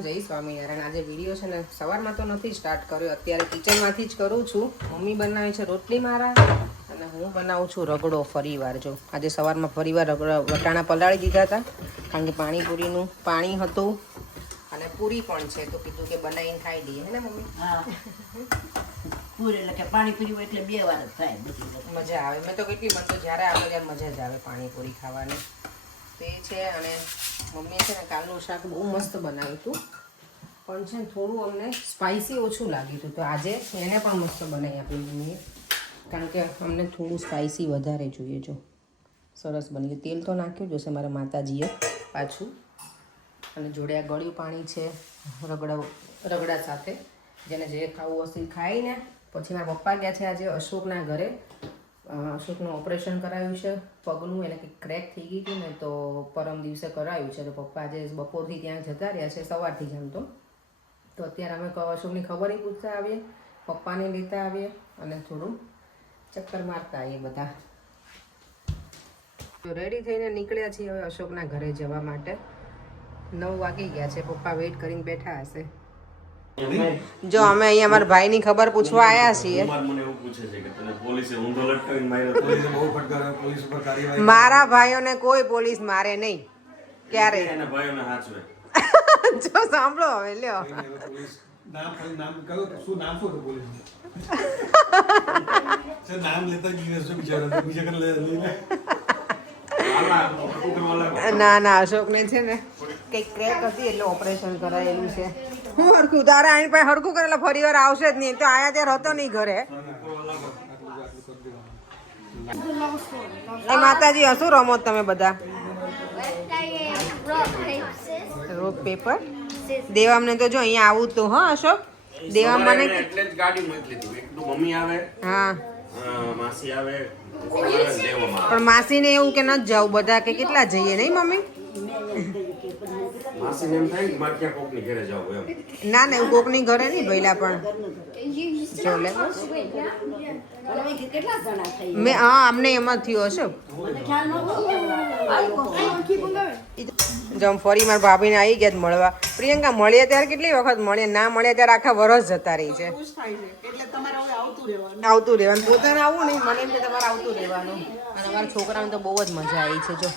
જય સ્વામિનારાયણ. આજે વિડીયો છે ને સવારમાં તો નથી સ્ટાર્ટ કર્યો, અત્યારે કિચનમાંથી જ કરું છું. મમ્મી બનાવે છે રોટલી મારા અને હું બનાવું છું રગડો ફરીવાર. જો આજે સવારમાં ફરીવાર વટાણા પલાળી દીધા હતા કારણ કે પાણીપુરીનું પાણી હતું અને પૂરી પણ છે તો કીધું કે બનાવીને ખાઈ લઈએ. હે ને મમ્મી? હા, પૂરી એટલે કે પાણીપુરી હોય એટલે 2 વાર જ થાય. મજા આવે. મેં તો કેટલી મને તો જ્યારે આવે ત્યારે મજા જ આવે પાણીપુરી ખાવાની. તે છે અને મમ્મીએ છે ને કાલનું શાક બહુ મસ્ત બનાવ્યું હતું પણ છે ને થોડું અમને સ્પાઇસી ઓછું લાગ્યું હતું તો આજે એને પણ મસ્ત બનાવી આપી મમ્મીએ કારણ કે અમને થોડું સ્પાઇસી વધારે જોઈએ. જો સરસ બની ગયું. તેલ તો નાખ્યું જ હશે મારા માતાજીએ પાછું અને જોડે આ ગળ્યું પાણી છે રગડા સાથે. જેને જે ખાવું હશે એ ખાઈને પછી મારા પપ્પા ગયા છે આજે અશોકના ઘરે. અશોકનું ઓપરેશન કરાવ્યું છે પગનું, એટલે કે ક્રેક થઈ ગઈ હતી ને તો પરમ દિવસે કરાવ્યું છે તો પપ્પા આજે બપોરથી ત્યાં જતા રહ્યા છે, સવારથી જ. આમ તો અત્યારે અમે અશોકની ખબર પૂછતા આવીએ, પપ્પાને લેતા આવીએ અને થોડું ચક્કર મારતા આવીએ બધા. તો રેડી થઈને નીકળ્યા છીએ હવે અશોકના ઘરે જવા માટે. 9 વાગી ગયા છે, પપ્પા વેઇટ કરીને બેઠા હશે. જો અમે અહીંયા અમારા ભાઈની ખબર પૂછવા આવ્યા છીએ. મારા ભાઈઓને કોઈ પોલીસ મારે નહીં ક્યારે. જો સાંભળો હવે લ્યો. ના ના, અશોકને છે ને કઈક ક્રેક હતી એટલે ઓપરેશન કરાયેલું છે. હું હરખું તારે અહીં પાસે હરખું કરેલા ફરી વાર આવશે જ નહીં. તો આયા ત્યારે હતો નહીં ઘરે. એ માતાજી હશું રમો તમે બધા? રોક પેપર. દેવામને તો જો અહીંયા આવું તું. હા અશોક, દેવા મને એટલે જ ગાડી મોકલી હતી. એક તો મમ્મી આવે, હા માસી આવે, પણ માસીને એવું કે ન જાવ બધા કે કેટલા જઈએ નહીં મમ્મી? માસીને એમ થાય કે મારે ક્યાં કોકની ઘરે જાવ એમ. ના ના, એવું કોકની ઘરે નહીં ભઈલા પણ જો લે કેટલા જણા થઈ? મેં હા અમને એમ જ થયું હશે. જો ફરી મારા ભાભીને આવી ગયા મળવા. પ્રિયંકા મળીએ ત્યારે કેટલી વખત મળીએ, ના મળીએ ત્યારે આખા વરસ જતા રહી છે. આવતું રહેવાનું. પોતાને આવવું નહીં, મને એમ કે તમારે આવતું રહેવાનું. અને અમારા છોકરાને તો બહુ જ મજા આવી છે. જો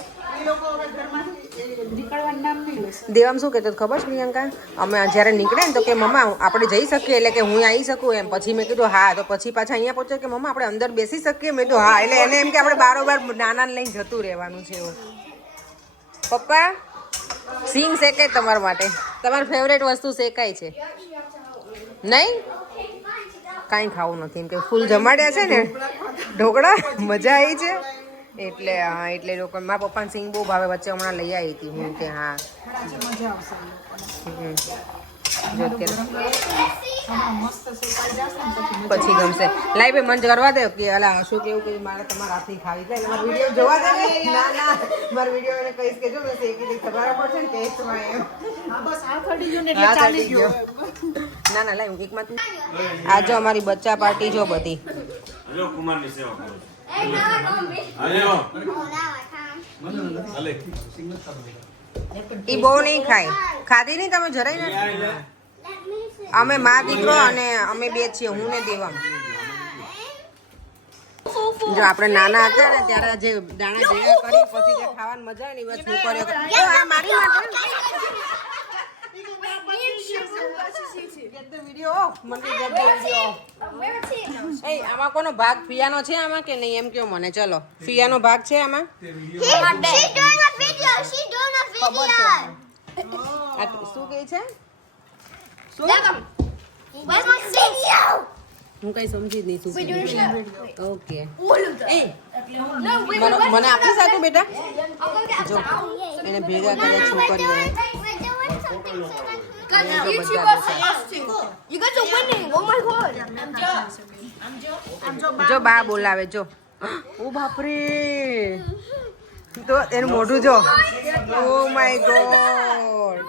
દેવામ શું કહેતો ખબર છે પ્રિયંકા? અમે જ્યારે નીકળે ને તો કે મમ્મા આપણે જઈ શકીએ, એટલે કે હું આવી શકું એમ. પછી મેં કીધું હા. તો પછી પાછા અહીંયા પહોંચે કે મમ્મા આપણે અંદર બેસી શકીએ? મેં કીધું હા. એટલે એને એમ કે આપણે બારોબાર નાનાને લઈને જતું રહેવાનું છે એવું. પપ્પા સિંગ શેકાય તમારા માટે? તમારી ફેવરેટ વસ્તુ શેકાય છે નહીં? કાંઈ ખાવું નથી એમ કે ફૂલ જમાડ્યા છે ને ઢોકળા. મજા આવી છે એટલે હા. એટલે લોકો મારા પપ્પાને સિંગ બહુ ભાવે. વચ્ચે હમણાં લઈ આવી હતી હું કે હા પછી ગમશે. લાઈ ભાઈ મન કરવા દે કે અલા શું કેવું કે મારે તમારા હાથની ખાવી થાય. મારો વિડીયો જોવા દે. ના ના, મારો વિડીયો એને કહીશ કે જો મેં શેકી ખબર પડશે ને ટેસ્ટમાં એમ. ના ના લાઈ એકમાં તું. આ જો અમારી બચ્ચા પાર્ટી જો બધી. કુમારની સેવા કરું. ઈ બહુ નહીં ખાય. ખાધી નહીં તમે જરાય નથી? અમે માં દીકરો અને અમે બે છીએ, હું ને દેવા. જો આપણે નાના હતા ને ત્યારે જે દાણા ભેગા કરી પછી જે ખાવાની મજા આવે ને એ બસ કર્યો. આ મારી માટે આમાં કોનો ભાગ? ફિયાનો છે આમાં કે નહીં એમ કયો મને. ચલો, ફિયાનો ભાગ છે આમાં? શું કહે છે? હું કઈ સમજી જ નહીં. ઓકે મને આપી શકું બેટા? જો એને ભેગા કરે છોકરીઓ. જો બા બોલાવે. જો ઓ બાપરે, તો એનું મોઢું જો. Oh my God.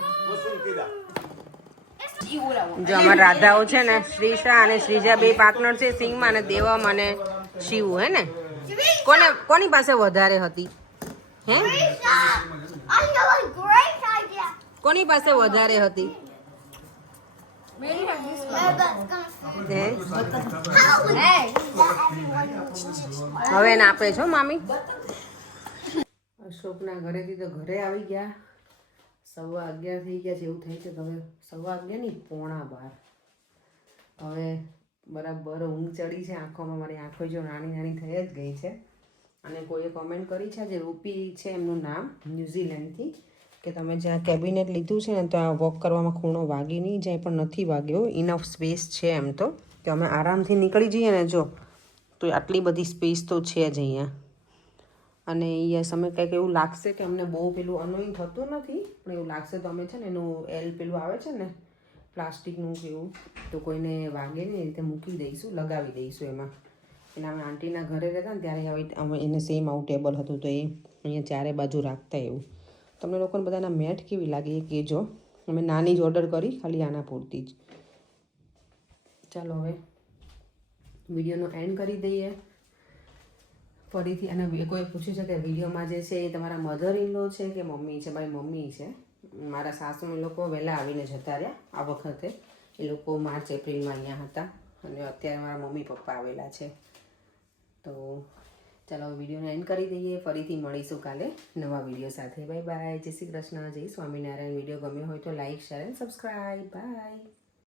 જો અમારા રાધાઓ છે ને, શ્રીષા અને શ્રીજા બે પાર્ટનર છે સિંગમાં, અને દેવમ અને શિવ. હે ને કોની પાસે વધારે હતી? હે કોની પાસે વધારે હતી? હવે એને આપે છો મામી. અશોકના ઘરેથી તો ઘરે આવી ગયા. 11:15 થઈ ગયા છે એવું થાય છે. તો હવે 11:15 નહીં, 11:15. હવે બરાબર ઊંઘ ચડી છે આંખોમાં. મારી આંખો જો નાની નાની થઈ જ ગઈ છે. અને કોઈએ કોમેન્ટ કરી છે, જે રૂપી છે એમનું નામ, ન્યૂઝીલેન્ડથી, કે તમે જ્યાં કેબિનેટ લીધું છે ને તો આ વોક કરવામાં ખૂણો વાગી નહીં જાય, પણ નથી વાગ્યો. ઇનફ સ્પેસ છે એમ તો, કે અમે આરામથી નીકળી જઈએ ને જો તો આટલી બધી સ્પેસ તો છે જ અહીંયા. અને યસ, અમે કંઈક એવું લાગશે કે અમને બહુ પેલું અનોઈંગ થતું નથી, પણ એવું લાગશે તો અમે છે ને એનું પેલું આવે છે ને પ્લાસ્ટિકનું કે એવું, તો કોઈને વાગે ને એ રીતે મૂકી દઈશું, લગાવી દઈશું એમાં. એટલે અમે આંટીના ઘરે રહેતા ને ત્યારે હવે અમે એને સેમ આવું ટેબલ હતું તો એ અહીંયા ચારે બાજુ રાખતા એવું. તમને લોકોને બધાના મેટ કેવી લાગી એ કહેજો. અમે નાની જ ઓર્ડર કરી, ખાલી આના પૂરતી જ. ચાલો હવે વિડીયોનો એન્ડ કરી દઈએ ફરીથી. અને કોઈ પૂછ્યું છે કે વિડીયોમાં જે છે એ તમારા મધર ઇન લો છે કે મમ્મી છે? ભાઈ મમ્મી છે. મારા સાસુ એ લોકો વહેલા આવીને જતા રહ્યા આ વખતે. એ લોકો માર્ચ એપ્રિલમાં અહીંયા હતા અને અત્યારે મારા મમ્મી પપ્પા આવેલા છે. તો ચાલો વિડીયોને એન્ડ કરી દઈએ. ફરીથી મળીશું કાલે નવા વિડીયો સાથે. Bye bye. જય શ્રી કૃષ્ણ, જય સ્વામિનારાયણ. વિડીયો ગમ્યો હોય તો like, share and subscribe. By.